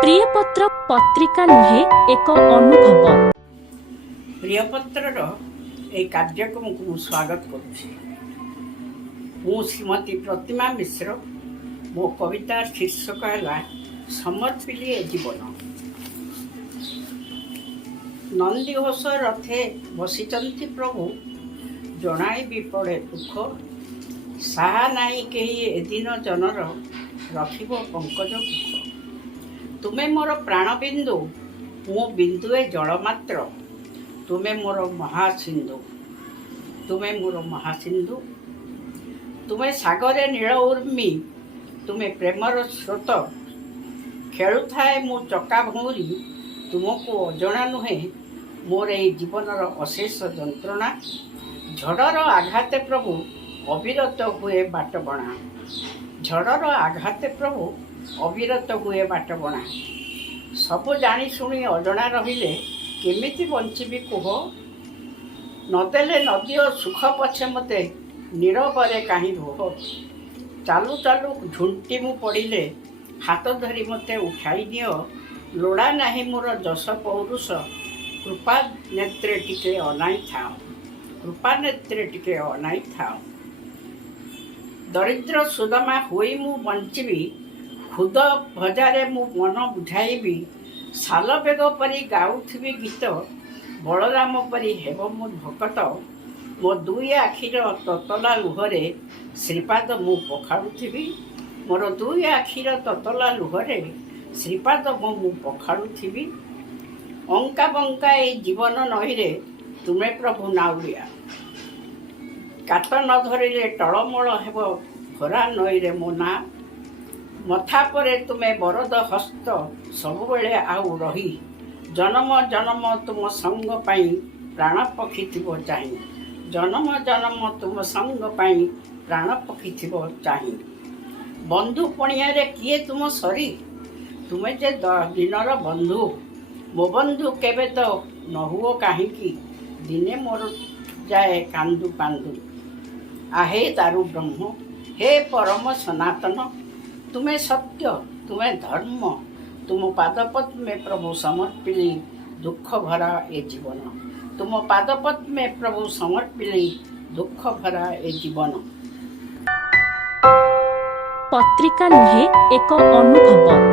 प्रियपत्र पत्रिका नुहे एक अनुभव। प्रियपत्र कार्यक्रम को स्वागत करुछि। श्रीमती प्रतिमा मिश्र। मो कविता शीर्षक है समर्पिली ए जीवन। नंदीघोष रथे बसिचंती प्रभु, जणाई पड़े दुख, साहा नाई केही एदिन जनर, रखिब पंकज मुख। तुमे मोर प्राणबिंदु, मो बिंदुए जलमात्र, तुमे मोर महासिंधु, तुमे मोर महासिंधु। तुमे सागरे नील उर्मी, तुमे प्रेमर स्रोत, खेलुथाए मो चका भौरी, तुमको अजणा नुहे मोर ए जीवनर अशेष जंत्रणा। झड़र आघाते प्रभु अविरत हुए बाटबणा, झड़र आघाते प्रभु अविरत हुए बाटबणा। सबु जानी शुणी अजणा रहिले केमिति बंचिबी कुह, नदेले नदी और सुख पछे मते नीरवरे काहीं रोह। चालू चालू झुंटी मु पड़िले हाथ धरी मते उठाई दियो, लोड़ा नाही मोर जस पौरुष, कृपा नेत्रे टिके अनाई थाओ, कृपा नेत्रे टिके अनाई थाओ। दरिद्र सुदमा होई मु बंचिबी, खुद भजारे मु मन बुझाइबी। साल बेग परी गाउथिबी गीत, बलराम परी हेब मो भकत। मो दुई आखिर ततला लुहरे श्रीपाद मु पखाड़ुथिबी, मोर दुई आखिर ततला लुहरे श्रीपाद मु पखाड़ुथिबी। अंका बंका ए जीवन नईरे तुमे प्रभु नाउरिया, काट न धरिले टलमल हेब भरा नईरे मो ना। मथा परे तुमे बरद हस्त सबुबेले आउ रही, जन्म जन्म तुम संग पाई प्राण पक्षी थिबो चाहि, जन्म जन्म तुम संग पाई प्राण पक्षी थिबो चाहि। बंधु पणियारे किए तुम सरी, तुमे जे दिनर बंधु, मो बंधु केबे तो न हुओ काहींकी, दिने मोर जाए कांदु कांदु। आहे दारु ब्रह्म, हे परम सनातन, तुमे सत्य तुमे धर्म, तुम पादपद्मे प्रभु समर्पिली दुख भरा ए जीवन, तुम पादपद्मे प्रभु समर्पिली दुख भरा ए जीवन। पत्रिका नुहे एक अनुभव।